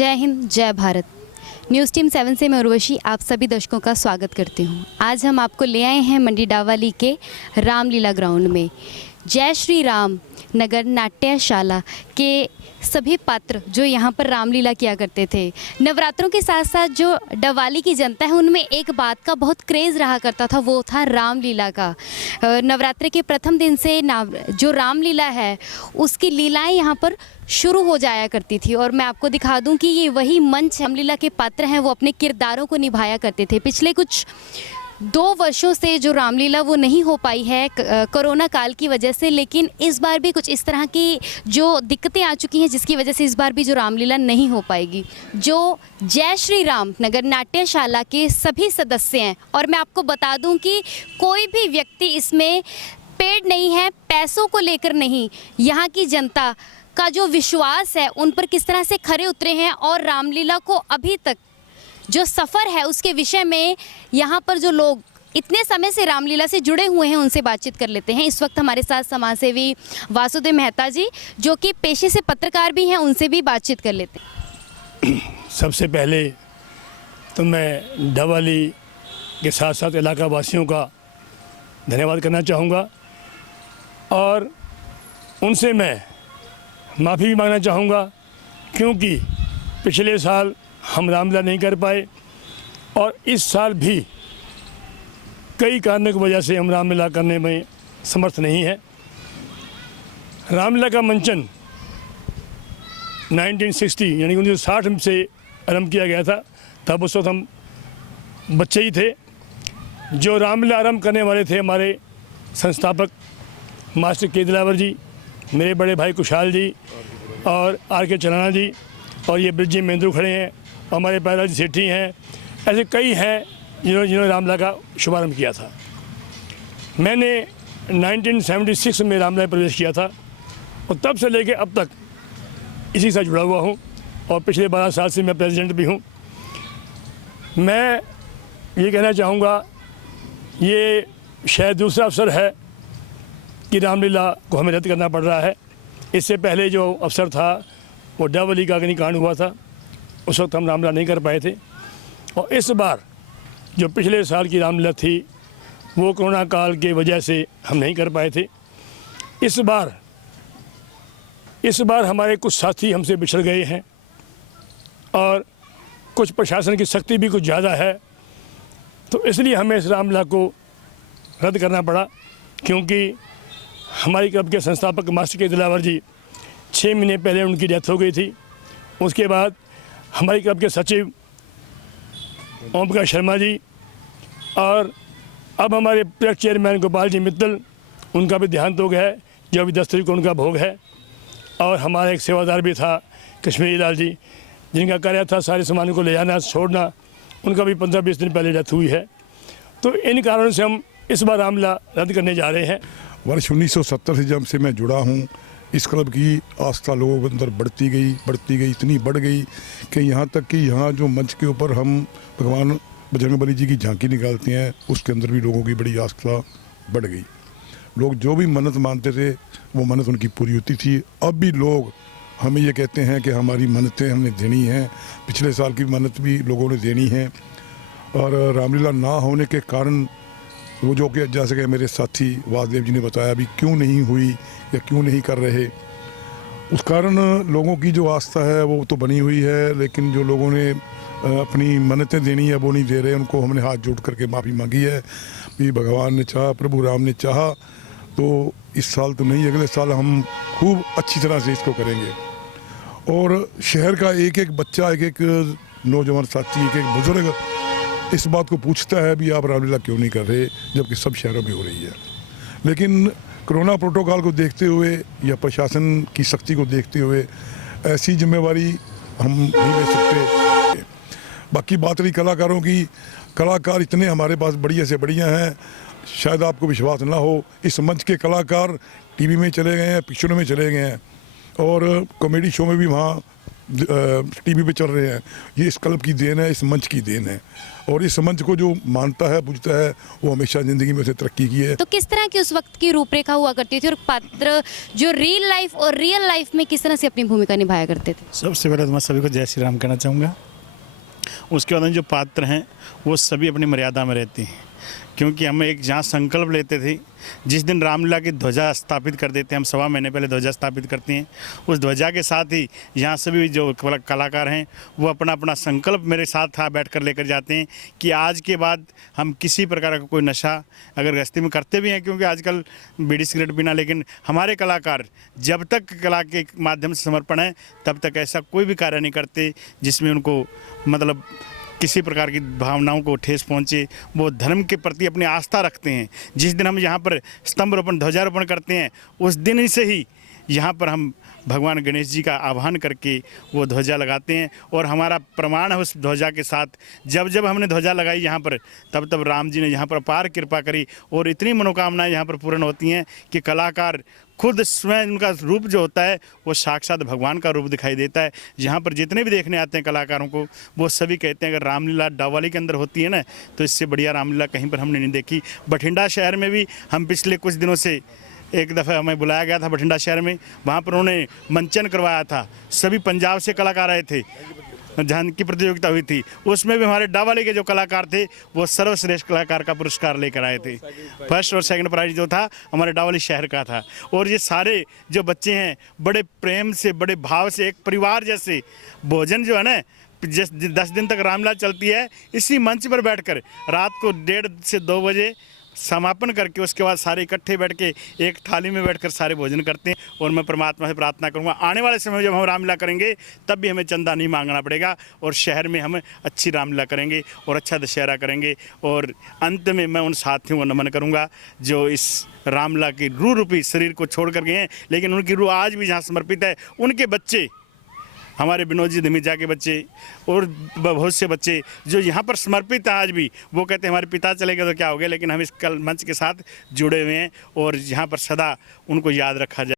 जय हिंद, जय Bharat. News team 7 से मैं उर्वशी आप सभी दर्शकों का स्वागत करती हूँ। आज हम आपको ले आए हैं मंडी डावाली के रामलीला ग्राउंड में। जय श्री राम नगर नाट्यशाला के सभी पात्र जो यहाँ पर रामलीला किया करते थे। नवरात्रों के साथ साथ जो डवाली की जनता है उनमें एक बात का बहुत क्रेज़ रहा करता था, वो था रामलीला का। नवरात्रि के प्रथम दिन से जो रामलीला है उसकी लीलाएं यहाँ पर शुरू हो जाया करती थी। और मैं आपको दिखा दूं कि ये वही मंच रामलीला के पात्र हैं, वो अपने किरदारों को निभाया करते थे। पिछले कुछ 2 वर्षों से जो रामलीला वो नहीं हो पाई है कोरोना काल की वजह से, लेकिन इस बार भी कुछ इस तरह की जो दिक्कतें आ चुकी हैं जिसकी वजह से इस बार भी जो रामलीला नहीं हो पाएगी। जो जय श्री राम नगर नाट्यशाला के सभी सदस्य हैं, और मैं आपको बता दूं कि कोई भी व्यक्ति इसमें पेड नहीं है, पैसों को लेकर नहीं। यहाँ की जनता का जो विश्वास है उन पर किस तरह से खरे उतरे हैं, और रामलीला को अभी तक जो सफ़र है उसके विषय में यहाँ पर जो लोग इतने समय से रामलीला से जुड़े हुए हैं उनसे बातचीत कर लेते हैं। इस वक्त हमारे साथ समाजसेवी वासुदेव मेहता जी जो कि पेशे से पत्रकार भी हैं, उनसे भी बातचीत कर लेते हैं। सबसे पहले तो मैं डवाली के साथ साथ इलाका वासियों का धन्यवाद करना चाहूँगा, और उनसे मैं माफ़ी भी मांगना चाहूँगा क्योंकि पिछले साल हम रामलीला नहीं कर पाए, और इस साल भी कई कारणों की वजह से हम रामलीला करने में समर्थ नहीं है। रामलीला का मंचन 1960 यानी 1960 से आरंभ किया गया था। तब उस वक्त हम बच्चे ही थे। जो रामलीला आरंभ करने वाले थे हमारे संस्थापक मास्टर के दिलावर जी, मेरे बड़े भाई कुशाल जी और आर के चलाना जी, और ये ब्रिज महेंद्र खड़े हैं, हमारे पैरा जी सेठी हैं। ऐसे कई हैं जिन्होंने रामलीला का शुभारंभ किया था। मैंने 1976 में रामलीला में प्रवेश किया था, और तब से लेकर अब तक इसी के साथ जुड़ा हुआ हूँ, और पिछले 12 साल से मैं प्रेसिडेंट भी हूँ। मैं ये कहना चाहूँगा, ये शायद दूसरा अवसर है कि रामलीला को हमें रद्द करना पड़ रहा है। इससे पहले जो अवसर था वो डवाली का अग्निकांड हुआ था, उस वक्त हम रामलीला नहीं कर पाए थे। और इस बार जो पिछले साल की रामलीला थी वो कोरोना काल के वजह से हम नहीं कर पाए थे। इस बार हमारे कुछ साथी हमसे बिछड़ गए हैं, और कुछ प्रशासन की सख्ती भी कुछ ज़्यादा है, तो इसलिए हमें इस रामलीला को रद्द करना पड़ा। क्योंकि हमारी क्लब के संस्थापक मास्टर के दिलावर जी 6 महीने पहले उनकी डेथ हो गई थी। उसके बाद हमारी क्लब के सचिव ओम प्रकाश शर्मा जी, और अब हमारे प्रेस चेयरमैन गोपाल जी मित्तल, उनका भी देहांत हो गया है, जो अभी 10 तारीख को उनका भोग है। और हमारा एक सेवादार भी था कश्मीरी लाल जी, जिनका कार्य था सारे सामानों को ले जाना छोड़ना, उनका भी 15-20 दिन पहले डेथ हुई है। तो इन कारणों से हम इस बार रामलीला रद्द करने जा रहे हैं। वर्ष 1970 से जब से मैं जुड़ा हूँ, इस क्लब की आस्था लोगों के अंदर बढ़ती गई, इतनी बढ़ गई कि यहाँ तक कि यहाँ जो मंच के ऊपर हम भगवान बजरंगबली जी की झांकी निकालते हैं, उसके अंदर भी लोगों की बड़ी आस्था बढ़ गई। लोग जो भी मन्नत मानते थे वो मन्नत उनकी पूरी होती थी। अब भी लोग हमें ये कहते हैं कि हमारी मन्नतें हमने देनी हैं। पिछले साल की मन्नत भी लोगों ने देनी है, और रामलीला ना होने के कारण वो जो कि जैसे कि मेरे साथी वासुदेव जी ने बताया अभी क्यों नहीं हुई या क्यों नहीं कर रहे, उस कारण लोगों की जो आस्था है वो तो बनी हुई है, लेकिन जो लोगों ने अपनी मन्नतें देनी है वो नहीं दे रहे। उनको हमने हाथ जोड़ करके माफ़ी मांगी है कि भगवान ने चाहा, प्रभु राम ने चाहा तो इस साल तो नहीं, अगले साल हम खूब अच्छी तरह से इसको करेंगे। और शहर का एक एक बच्चा, एक एक नौजवान साथी, एक एक बुजुर्ग इस बात को पूछता है भी आप रामलीला क्यों नहीं कर रहे, जबकि सब शहरों में हो रही है। लेकिन कोरोना प्रोटोकॉल को देखते हुए या प्रशासन की सख्ती को देखते हुए ऐसी जिम्मेवारी हम नहीं ले सकते। बाकी बात रही कलाकारों की, कलाकार इतने हमारे पास बढ़िया से बढ़िया हैं, शायद आपको विश्वास ना हो। इस मंच के कलाकार टीवी में चले गए हैं, पिक्चरों में चले गए हैं, और कॉमेडी शो में भी वहाँ टीवी पे चल रहे हैं, ये इस क्लब की देन है, इस मंच की देन है। और इस मंच को जो मानता है, पूजता है, वो हमेशा ज़िंदगी में उसे तरक्की की है। तो किस तरह की उस वक्त की रूपरेखा हुआ करती थी और पात्र जो रियल लाइफ और रियल लाइफ में किस तरह से अपनी भूमिका निभाया करते थे? सबसे पहले तो मैं सभी को जय श्री राम कहना चाहूँगा। उसके बाद में जो पात्र हैं वो सभी अपनी मर्यादा में रहते हैं, क्योंकि हम एक जहाँ संकल्प लेते थे, जिस दिन रामलीला की ध्वजा स्थापित कर देते हैं, हम 1.25 महीने पहले ध्वजा स्थापित करते हैं। उस ध्वजा के साथ ही यहाँ सभी जो कलाकार हैं वो अपना अपना संकल्प मेरे साथ बैठ कर लेकर जाते हैं कि आज के बाद हम किसी प्रकार का कोई नशा अगर गस्ती में करते भी हैं, क्योंकि आजकल बीड़ी सिगरेट पीना, लेकिन हमारे कलाकार जब तक कला के माध्यम से समर्पण है तब तक ऐसा कोई भी कार्य नहीं करते जिसमें उनको मतलब किसी प्रकार की भावनाओं को ठेस पहुंचे। वो धर्म के प्रति अपनी आस्था रखते हैं। जिस दिन हम यहाँ पर स्तंभारोपण ध्वजारोपण करते हैं, उस दिन ही से ही यहाँ पर हम भगवान गणेश जी का आह्वान करके वो ध्वजा लगाते हैं। और हमारा प्रमाण है उस ध्वजा के साथ, जब जब हमने ध्वजा लगाई यहाँ पर, तब तब राम जी ने यहाँ पर अपार कृपा करी और इतनी मनोकामनाएं यहाँ पर पूर्ण होती हैं कि कलाकार खुद स्वयं, उनका रूप जो होता है वो साक्षात भगवान का रूप दिखाई देता है। यहाँ पर जितने भी देखने आते हैं कलाकारों को, वो सभी कहते हैं अगर रामलीला डावाली के अंदर होती है ना, तो इससे बढ़िया रामलीला कहीं पर हमने नहीं देखी। बठिंडा शहर में भी हम पिछले कुछ दिनों से एक दफ़ा हमें बुलाया गया था बठिंडा शहर में, वहाँ पर उन्होंने मंचन करवाया था। सभी पंजाब से कलाकार आए थे, जहाँ की प्रतियोगिता हुई थी, उसमें भी हमारे डावाली के जो कलाकार थे वो सर्वश्रेष्ठ कलाकार का पुरस्कार लेकर आए थे। फर्स्ट और सेकंड प्राइज जो था हमारे डावाली शहर का था। और ये सारे जो बच्चे हैं बड़े प्रेम से, बड़े भाव से, एक परिवार जैसे भोजन जो है ना, 10 दिन तक रामलीला चलती है, इसी मंच पर बैठकर रात को 1:30 से 2 बजे समापन करके उसके बाद सारे इकट्ठे बैठ के एक थाली में बैठकर सारे भोजन करते हैं। और मैं परमात्मा से प्रार्थना करूंगा आने वाले समय में जब हम रामलीला करेंगे तब भी हमें चंदा नहीं मांगना पड़ेगा और शहर में हम अच्छी रामलीला करेंगे और अच्छा दशहरा करेंगे। और अंत में मैं उन साथियों को नमन करूंगा जो इस रामलीला की रूह रूपी शरीर को छोड़ कर गए हैं, लेकिन उनकी रूह आज भी जहाँ समर्पित है। उनके बच्चे, हमारे विनोद जी धमीजा के बच्चे और बहुत से बच्चे जो यहाँ पर समर्पित हैं आज भी, वो कहते हैं हमारे पिता चले गए तो क्या हो गया, लेकिन हम इस कल मंच के साथ जुड़े हुए हैं और यहाँ पर सदा उनको याद रखा जाए।